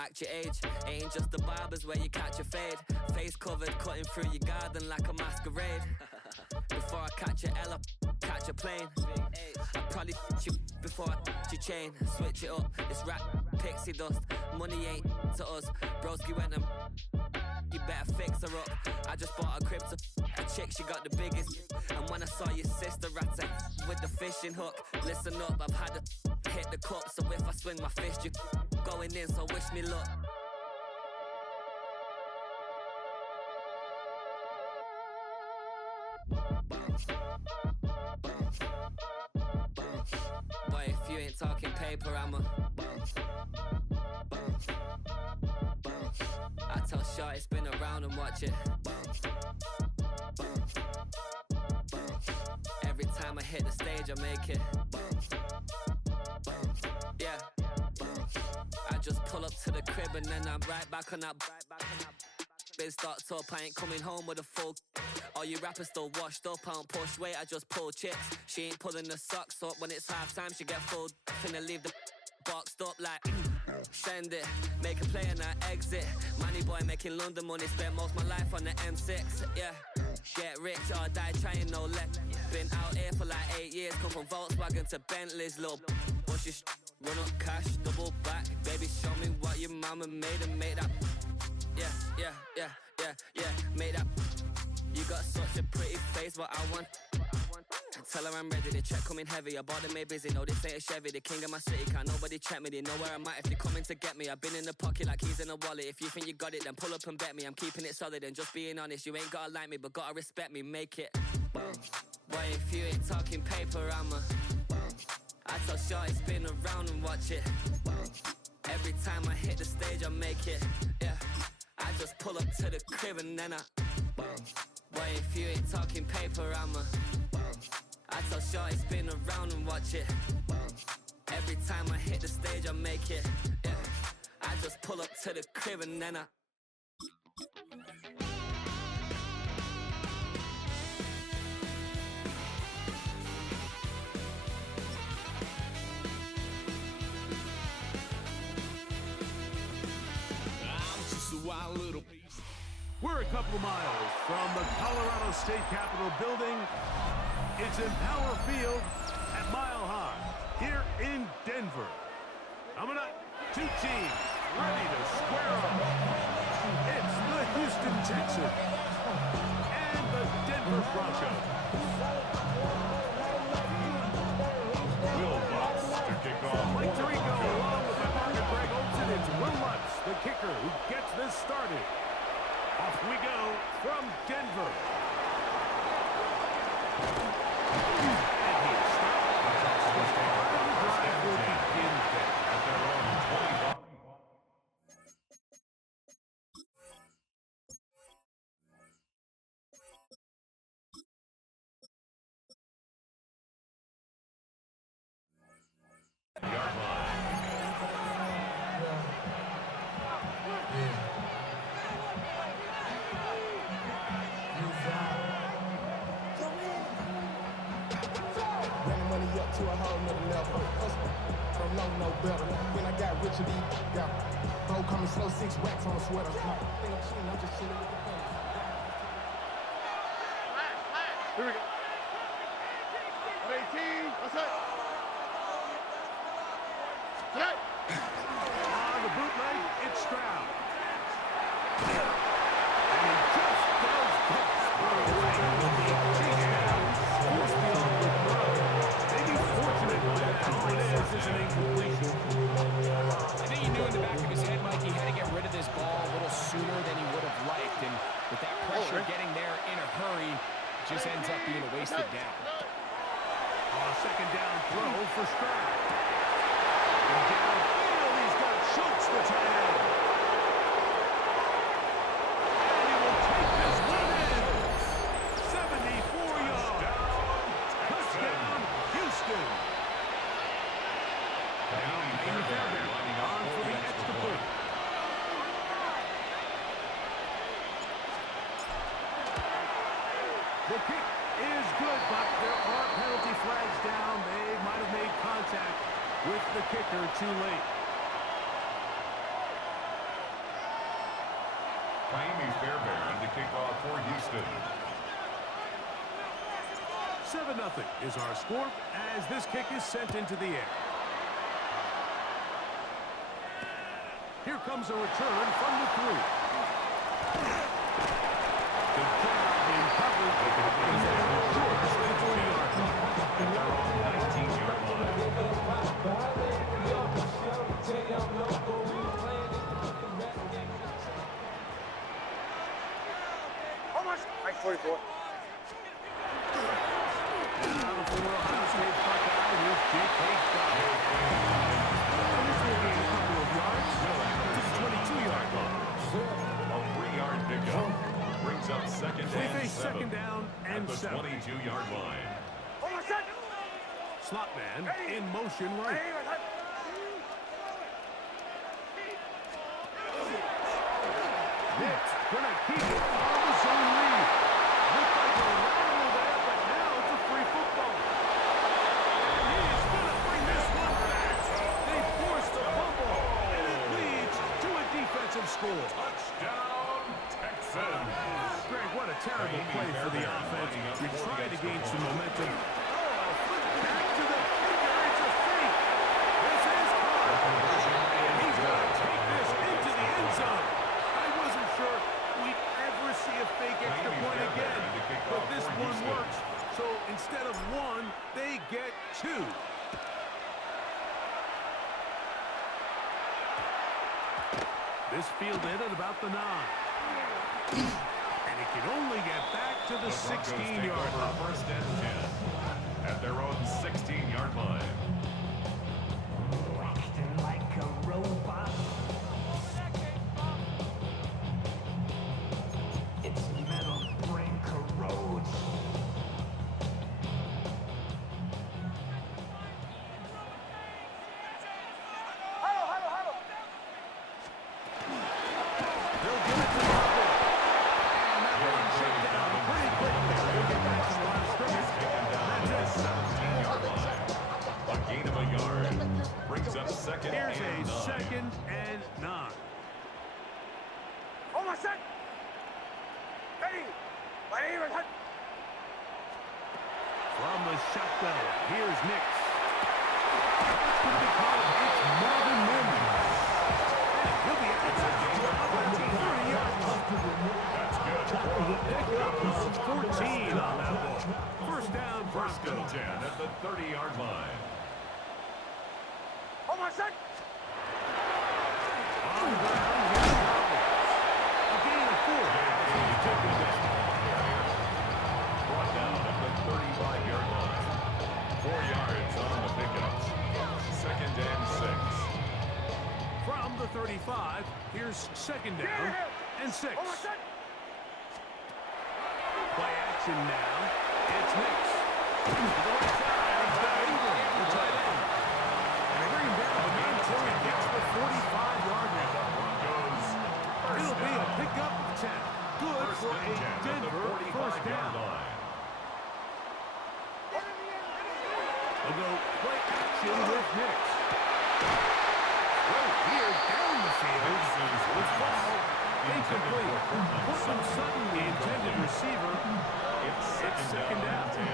act your age. Ain't just the barbers where you catch a fade. Face covered, cutting through your garden like a masquerade. Before I catch a L up, catch a plane. I probably you before I your chain. Switch it up, it's rap, pixie dust. Money ain't to us. Broski went and you better fix her up. I just bought a crib to a chick, she got the biggest. And when I saw your sister at it with the fishing hook, listen up, I've had to hit the cup. So if I swing my fist, you going in, so wish me luck. Boy, if you ain't talking paper, I'm a I tell shorty spin around and watch it. Every time I hit the stage, I make it. Yeah. I just pull up to the crib and then I'm right back on that. Been stocked up, I ain't coming home with a full. All you rappers still washed up, I don't push weight, I just pull chips. She ain't pulling the socks up when it's half time, she get full. Finna leave the boxed up like send it, make a play and I exit. Money boy making London money, spent most of my life on the M6. Yeah, get rich or die trying, no let. Been out here for like 8 years, come from Volkswagen to Bentley's. Little bushes, run up cash, double back. Baby, show me what your mama made and make that. Yeah, made that. You got such a pretty face, but I want. Tell her I'm ready, the check coming heavy. I bought them made busy, no this ain't a Chevy. The king of my city, can't nobody check me. They know where I'm at if they coming to get me. I've been in the pocket like keys in a wallet. If you think you got it, then pull up and bet me. I'm keeping it solid and just being honest. You ain't gotta like me, but gotta respect me, make it. Boy, if you ain't talking paper, I'm a I tell shorty spin around and watch it. Every time I hit the stage, I make it. Yeah, I just pull up to the crib and then boy, if you ain't talking paper, I'm a I tell shorty spin around and watch it. Every time I hit the stage, I make it. Yeah, I just pull up to the crib and then I'm just a wild little piece. We're a couple of miles from the Colorado State Capitol building. It's Empower Field at Mile High here in Denver. Coming up, two teams ready to square up. It's the Houston Texans and the Denver Broncos. Will Lutz to kick off. Mike Tirico along with my partner Greg Olson. It's Will Lutz, the kicker, who gets this started. Off we go from Denver. To a whole nother level. I don't know no better. When I got rich, got bro coming slow, 6 racks on a sweater. Think I'm cheating, I'm just chilling with the fans. Here we go. 18. What's up? Hey. On the bootleg, it's Stroud. And he just does get through. Chase down. Force beyond the throw. Maybe fortunate that all it is an incompletion. I think he knew in the back of his head, Mike, he had to get rid of this ball a little sooner than he would have liked. And with that pressure getting there in a hurry, it just ends up being a wasted down. Second down throw for Stroud. And downfield, he's got Schultz, the tight end. And he will take this one in. 74 yards. Touchdown, Houston. Now, Payne Fairbairn on for the extra point. The kick is good, but there are penalty flags down. They might have made contact with the kicker too late. Fairbairn to kick off for Houston. 7-0 is our score as this kick is sent into the air. Here comes a return from the 3. The job in coverage is short to the 20-yard line. At their own 19-yard line. Mike 44. Now for Ohio State Buckeye, here's Jake Hayes. And this will gain a couple of yards to the 22-yard line. A 3-yard pickup brings up second We and face 7 second down and at the 7. 22-yard line. Slot man in motion right. Nick's gonna keep it on the zone lead. Looked like a rattle there, but now it's a free football. And he's gonna bring this one back. They forced the fumble, and it leads to a defensive score. Touchdown, Texans. Greg, what a terrible play for the offense. You're trying to gain some momentum. Oh, a flip back to the kicker. It's a fake. This is caught. And he's going to take this into the end zone. I wasn't sure we'd ever see a fake extra point again, but this one works. So instead of 1, they get 2. This fielded at about the 9. And it can only get back to the 16-yard line. First and 10 at their own 16-yard line. Acting like a robot. Its metal brain corrodes. They'll give it to Marvel. And that one shut down pretty quickly. They'll get back to the line of scrimmage. That's it. 17-yard line. A gain of a yard brings up second Here's and a 9. second and 9. From the shotgun, here's Nix. That's going to be called. It's Marvin Mims. And he'll be at the 30-yard line. That's good. Pickup of 14 on that one. First down, First and Broncos. 10 at the 30-yard line. On the ground, here's Roberts. A gain of 4. He's taken down. Brought down at the 35-yard line. 4 yards on the pickup. Second and 6. From the 35, here's second down and 6. Play action now. It's Nix. To the right side, he's got Ingram, the tight end. And they bring him down again until he gets the 45-yard line. Broncos It'll be a pickup of 10. Good for a Denver first down. They'll go play action with Nix. Right here down the field. The ball incomplete. Portland Sutton, the intended receiver. It's Second down. 10.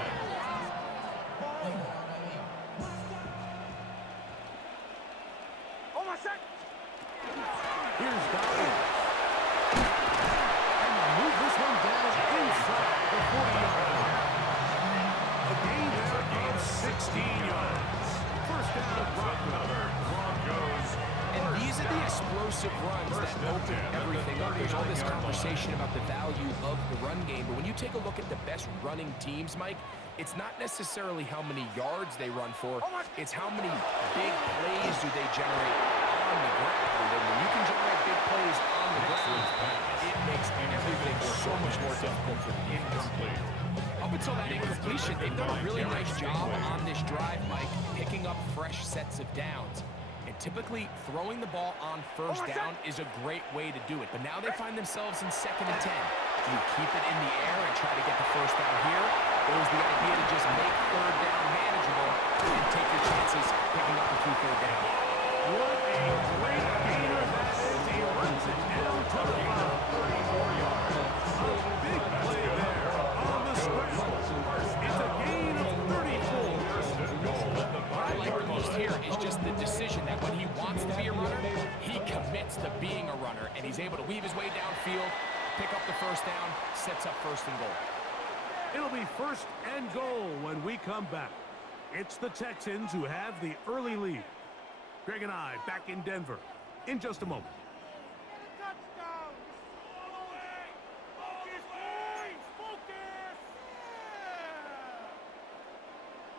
Here's Dobbins. And they'll move this one down inside the 40-yard line. A gain there of 16 yards. First down, Broncos. Broncos. And these are the explosive runs that open everything up. There's all this conversation about the value of the run game, but when you take a look at the best running teams, Mike, it's not necessarily how many yards they run for, it's how many big plays do they generate on the ground. And when you can generate big plays on the ground, it makes everything so much more difficult for the defense. Up until that incompletion, they've done a really nice job on this drive, Mike, picking up fresh sets of downs. And typically, throwing the ball on first down is a great way to do it. But now they find themselves in 2nd and 10. Do you keep it in the air and try to get the first down here? Or is the idea to just make 3rd down manageable and take your chances picking up the 2 third down? What a great gainer that is. He runs it down to the 5. gets to being a runner, and he's able to weave his way downfield, pick up the first down, sets up 1st and goal. It'll be 1st and goal when we come back. It's the Texans who have the early lead. Greg and I back in Denver in just a moment.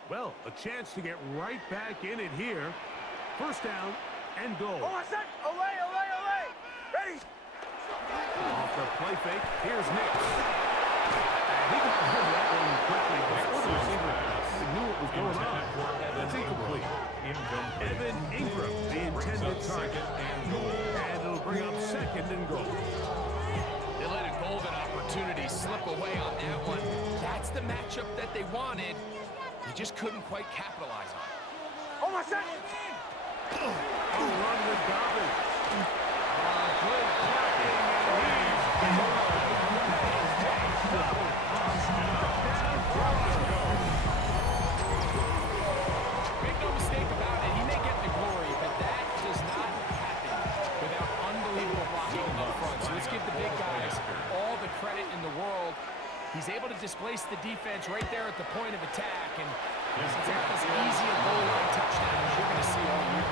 Well, a chance to get right back in it here. 1st down and goal. Ready? Off the play fake, here's Nick. And he got rid of that one quickly before the receiver knew what was going on. That's incomplete. Evan Ingram, the intended target. And it'll bring up 2nd and goal. They let a golden opportunity slip away on that one. That's the matchup that they wanted. They just couldn't quite capitalize on it. Almost set. A run with Dobbins. Good blocking, and Make no mistake about it, he may get the glory, but that does not happen without unbelievable blocking up front. So let's give the big guys all the credit in the world. He's able to displace the defense right there at the point of attack, and it's not as easy a goal line touchdown as you're going to see all year.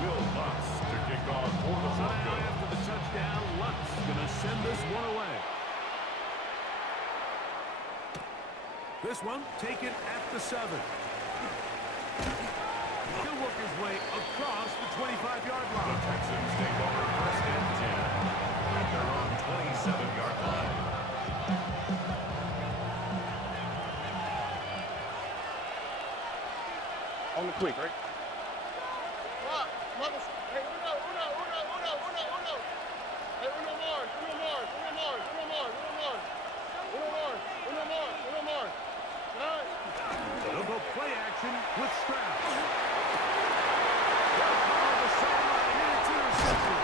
Will Lutz to kick off for the Broncos. after the touchdown, Lutz going to send this one away. This one taken at the 7. He'll work his way across the 25-yard The line. Texans take over 1st and 10 at their own 27-yard line. On the quick, right? They'll go play action with Stroud. On the sideline, and it's intercepted.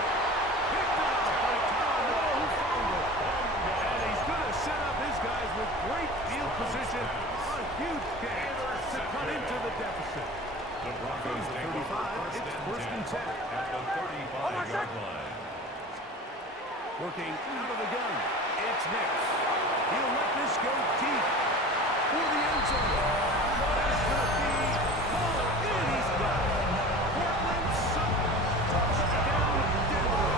Picked off by Tom Moore, who fumbled. And he's going to set up his guys with great field position. A huge catch to cut into the deficit. The Broncos take over 1st and 10 at the 35-yard line. Working out of the gun. It's Nix. He'll let this go deep for the end zone. That's going to be and he's got it. Portland Sutton. Touchdown, Denver.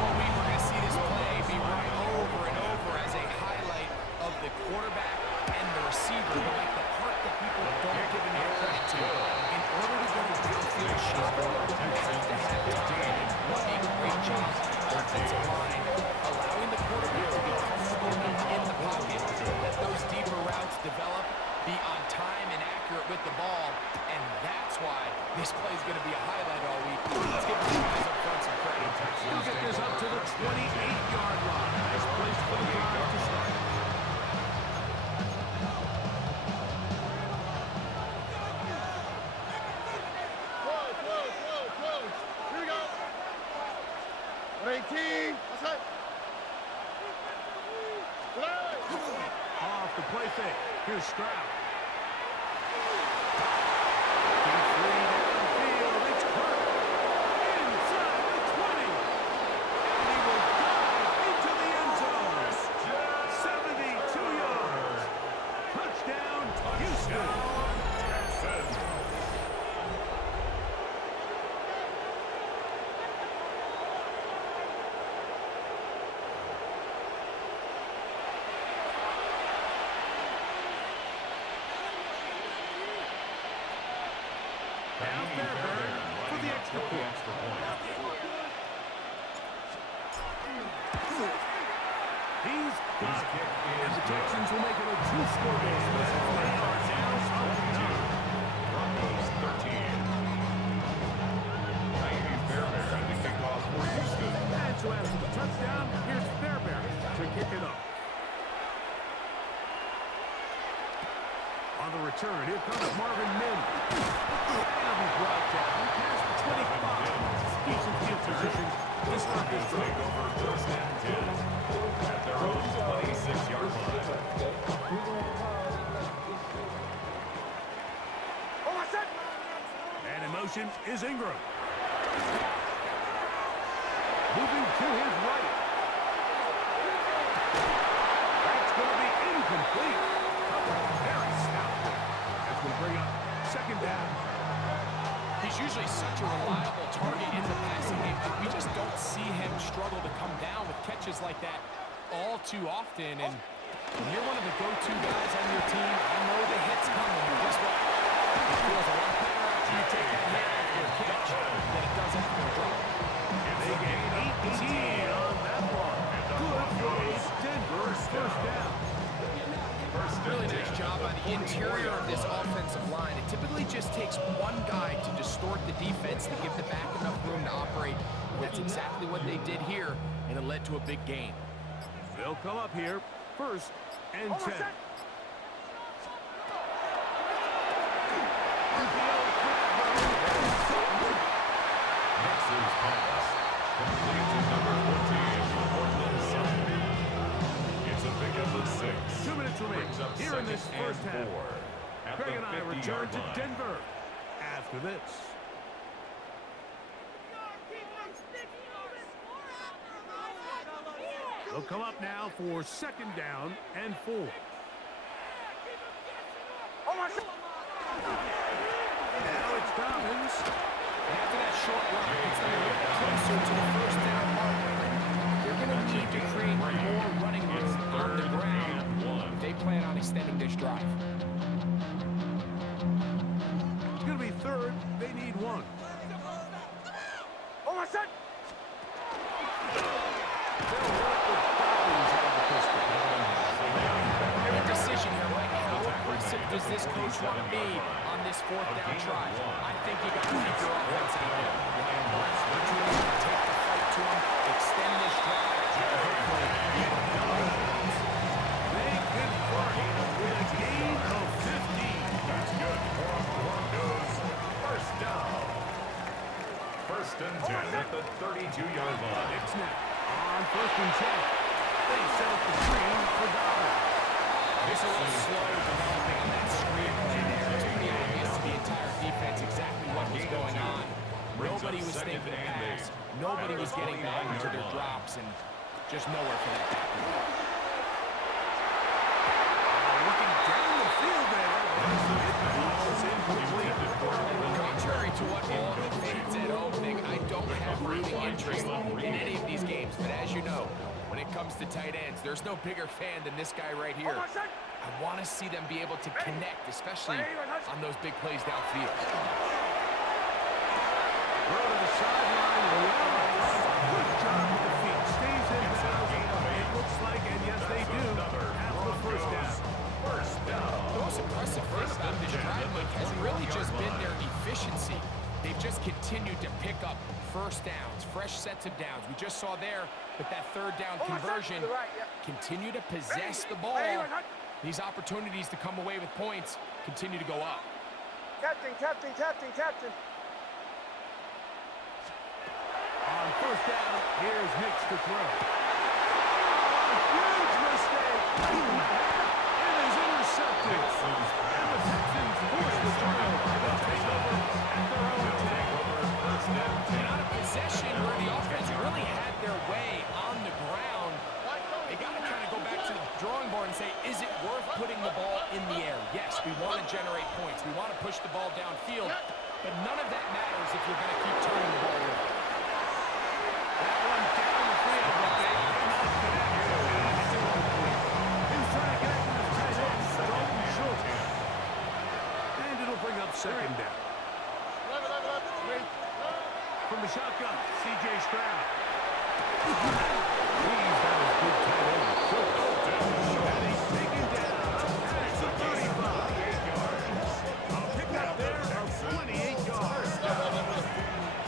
All week we're going to see this play be run over and over as a highlight of the quarterback and the receiver, but like the part that people don't give enough credit to. In order to go to downfield short, you have to have time. A great job offensive line, allowing the quarterback to be comfortable enough in the pocket that those deeper routes develop, be on time and accurate with the ball, and that's why this play is going to be a highlight all week. Let's give the guys up front some credit. He'll get this up to the 28-yard line. Nice place for the drive to start. Here we go. 18. What's up? Off the play fake. Here's Stroud. It's caught inside the 20. And he will dive into the end zone. 72 yards. Touchdown, Houston. Texans. Now Fairbairn for the extra point. He's got it. And the Texans will make it a 2-score game. They are now up 2. Broncos 13. Fairbairn to kick off for Houston. And so after the touchdown, here's Fairbairn to kick it up. On the return, here comes Marvin Mims. And he brought down past the 25. Decent field position to start this Take drive. over 1st and 10 at their own 26-yard formation is Ingram. Moving to his right. That's going to be incomplete. Very stoutly. That's going to bring up second down. He's usually such a reliable target in the passing game, but we just don't see him struggle to come down with catches like that all too often. And when you're one of the go-to guys on your team, I know the hit's coming, but guess what? It feels a lot better after you take that hit after a catch than it does after a drop. They gain 18 on that one. Good for a Denver first down. Really nice job by the interior of this offensive line. It typically just takes one guy to distort the defense to give the back enough room to operate. That's exactly what they did here, and it led to a big gain. They'll come up here, 1st and 10. Nixon's pass. Complete to number 14, Portland Sutton. It's a pickup of 6. 2 minutes remaining Brings up here in this second first and half. 4 at Craig and I the return 50-yard to line. Denver after this. They'll come up now for 2nd down and 4. Now it's Dobbins. After that short run, it's them a little bit closer to the first down marker. They're going to need to create more running room on the ground if they plan on extending this drive. It's going to be 3rd. They need 1. Every decision here, Mike. How aggressive does this coach want to be on this 4th down try? I think you got to keep your offense out there. You have an opportunity to take the fight to him, extend this drive, and hopefully be able to come out. They convert with a gain of 15. That's good for the Broncos. First down. 1st and 10 at the 32-yard line. It's now on 1st and 10. They set up the screen for Dobbins. It's a little slow developing on that screen play there. It's pretty obvious to the entire defense exactly what was going on. Nobody was thinking to pass. Nobody was getting back into their drops, and just nowhere for that to happen. Looking down the field there. It's incomplete. Contrary to what all the fans at home think, I don't have rooting interest in any of these games. But as you know, when it comes to tight ends, there's no bigger fan than this guy right here. I want to see them be able to connect, especially on those big plays downfield. Throw to the sideline. Good job with the feet. Stays in bounds. It looks like, and yes, they do, have the first down. The most impressive thing about this drive, Mike, has really just been their efficiency. They've just continued to pick up first downs, fresh sets of downs. We just saw there that 3rd down conversion, continue to possess the ball. These opportunities to come away with points continue to go up. Captain. On 1st down, here's Hicks to throw. Huge mistake. It is intercepted. And the Texans force the turnover. They'll take over at their own 10. And on a possession where the offense really had their way on the ground, they got to kind of go back to the drawing board and say, is it worth putting the ball in the air? Yes, we want to generate points. We want to push the ball downfield, but none of that matters if you're going to keep turning the ball over. That one down the field, but they cannot connect. He's trying to connect with his tight end, Dalton Schultz. And it'll bring up 2nd down. From the shotgun, C.J. Stroud. He's got his good tight end, Schultz. And he's taken down past the 35. A pickup there of 28 yards.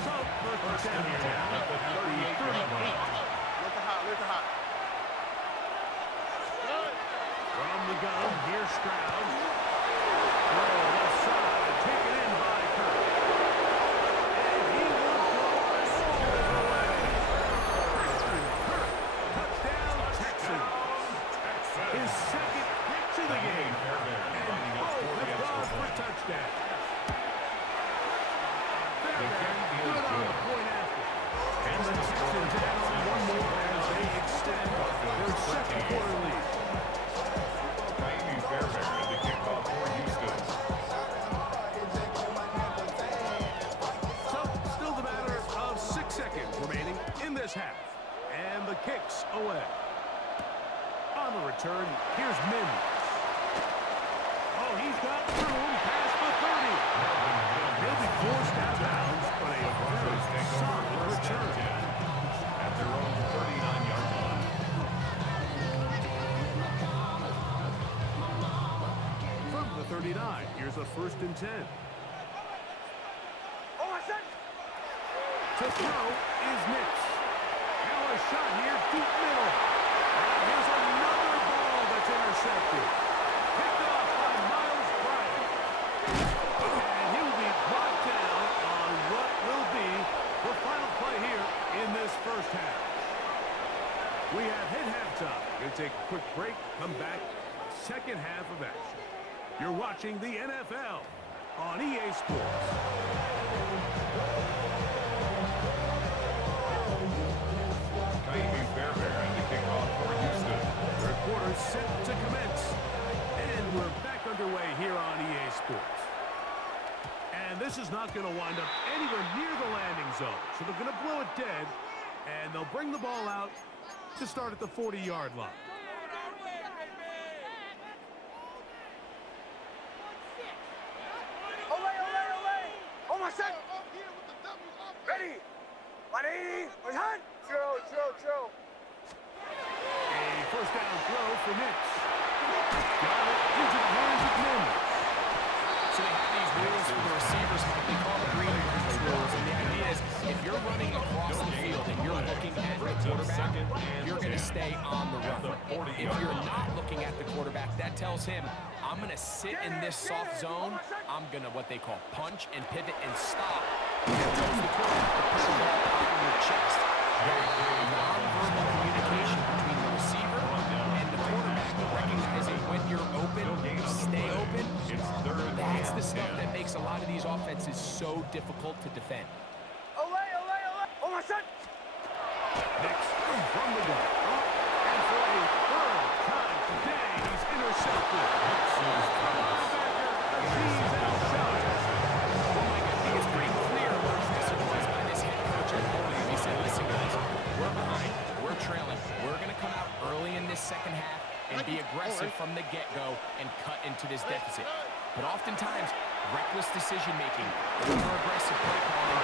So, 1st and 10 here now at the 38. From the gun, here's Stroud. Left side, taken in by Kirk. And he will go all the way. Christian Kirk, touchdown Texans. His 2nd hit to the game. And both have gone for touchdown. the return. Here's Mims. Oh, he's got room past the 30. He'll be forced out of bounds, but a very solid return. At their own 39-yard line. From the 39, here's a 1st and 10. To throw is Nix. Now a shot here, deep middle. And here's another ball that's intercepted. Picked off by Miles Bryant. And he'll be brought down on what will be the final play here in this first half. We have hit halftime. We're going to take a quick break, come back, second half of action. You're watching the NFL on EA Sports. Third quarter set to commence. And we're back underway here on EA Sports. And this is not going to wind up anywhere near the landing zone. So they're going to blow it dead. And they'll bring the ball out to start at the 40-yard line. Ready? 180. Drill. A first down throw for Nix. Got it into the hands of Mims. So they have these rules for the receivers, Mike. They call them green rules. And the idea is if you're running across the field and you're looking at the quarterback, you're going to stay on the run. If you're not looking at the quarterback, that tells him, I'm going to sit in this soft zone. I'm going to what they call punch and pivot and stop. That tells the quarterback to put the ball on your chest. That non-verbal communication between the receiver and the quarterback, recognizing when you're open, stay open, that's the stuff that makes a lot of these offenses so difficult to defend. Nix from the gun. And for a third time today, he's intercepted. It's pretty clear what his message was by this head coach at Holding. He said, listen guys, we're behind, we're trailing, we're going to come out early in this second half and be aggressive from the get-go and cut into this deficit. But oftentimes, reckless decision-making, over-aggressive play calling,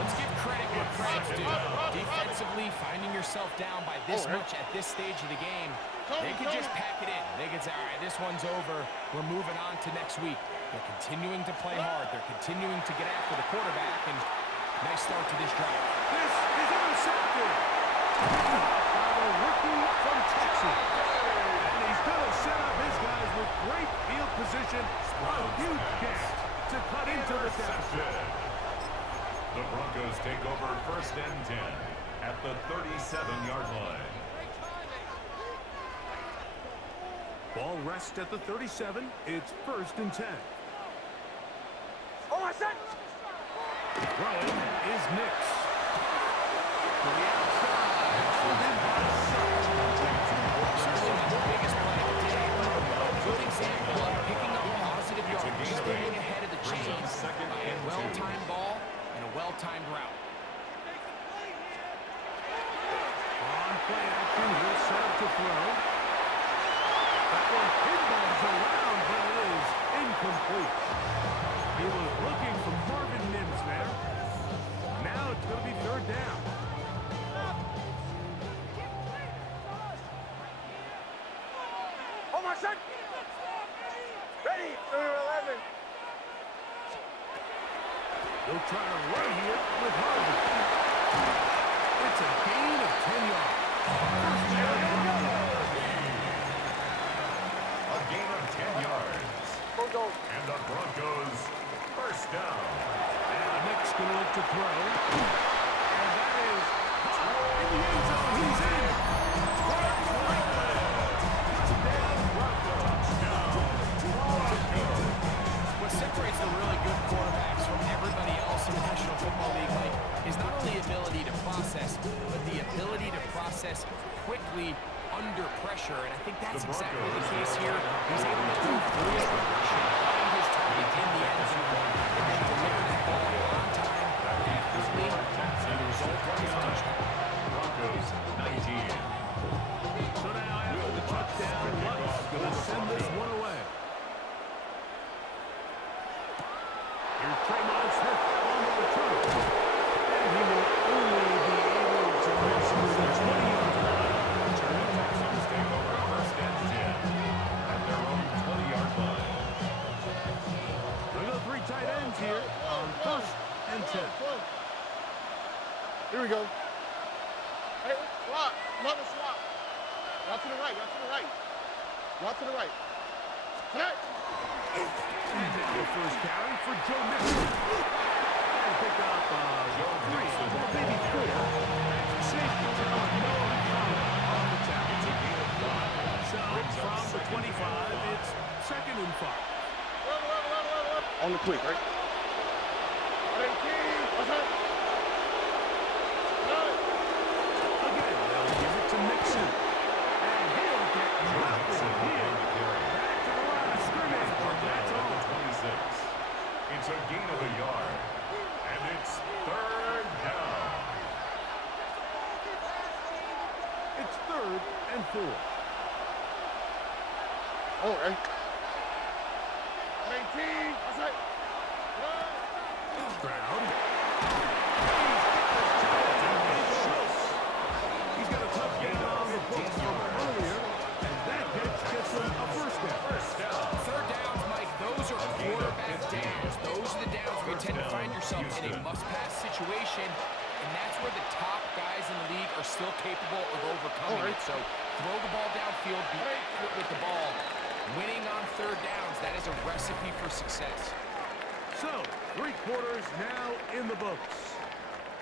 let's give credit where credit's due. Defensively, finding yourself down by this much at this stage of the game, they could just pack it in. They could say, all right, this one's over. We're moving on to next week. They're continuing to play hard. They're continuing to get after the quarterback, and nice start to this drive. This is intercepted by the rookie from Texas. And he's going to set up his guys with great field position. A huge catch to cut into the deficit. The Broncos take over 1st and 10 at the 37-yard line. Ball rests at the 37. It's 1st and 10. Throwing is Nix. To the outside. Pulled in by Certainly not the biggest play of the day, but a good example of picking up positive yards, staying ahead of the chains by a well-timed ball and a well-timed route. On play action, he'll set up to throw. That one pinballs around, but it is incomplete. He was looking for Marvin Mims there. Now it's going to be 3rd down. Ready? 11. They'll try to run here with Harvey. It's a gain of 10 yards. A gain of 10 yards. And the Broncos 1st down. And Nick's going to look to throw. And that is caught in the end zone. He's in. What separates the really good quarterbacks from everybody else in the National Football League, Mike, is not only ability to process, but the ability to process quickly under pressure. And I think that's exactly the case here. He's able to move through his progression, find his target in the end zone, and then deliver that ball on time, accurately, and the result Here we go. Hey, swap. Another swap. Y'all to the right. Y'all to the right. Y'all to the right. Connect. And now the first carry for Joe Mixon. And pick up 3, or maybe 4. That's the safety to no foul on the tackle. So from the 25, it's 2nd and 5. On the quick, right? Again, they'll give it to Mixon. And he'll get nothing here. Back to the line of scrimmage. That's all. 26. It's a gain of a yard. And it's 3rd down. It's 3rd and 4. Oh, right. 18. That's right. Stroud. He's got a tough game on the books from earlier, and that pitch gets him a first down. 3rd downs, Mike, those are quarterback downs. Those are the downs where you tend to find yourself in a must-pass situation, and that's where the top guys in the league are still capable of overcoming it. So throw the ball downfield, be accurate with the ball. Winning on 3rd downs, that is a recipe for success. So, 3 quarters now in the books.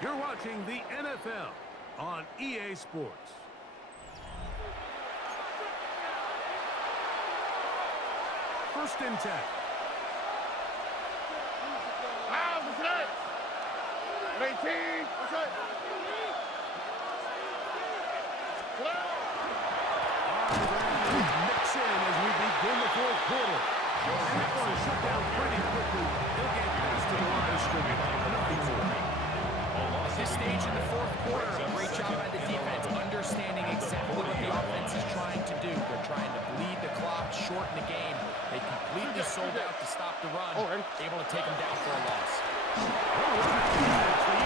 You're watching the NFL on EA Sports. First and 10. Wow, that's right. 18. That's right. Mix in as we begin the 4th quarter. And that one shut down pretty quickly. He'll get past to the line of scrimmage. Nothing more. At this stage in the 4th quarter, great job by the defense, understanding exactly what the offense is trying to do. They're trying to bleed the clock, shorten the game. They completely sold out to stop the run, able to take them down for a loss. It's the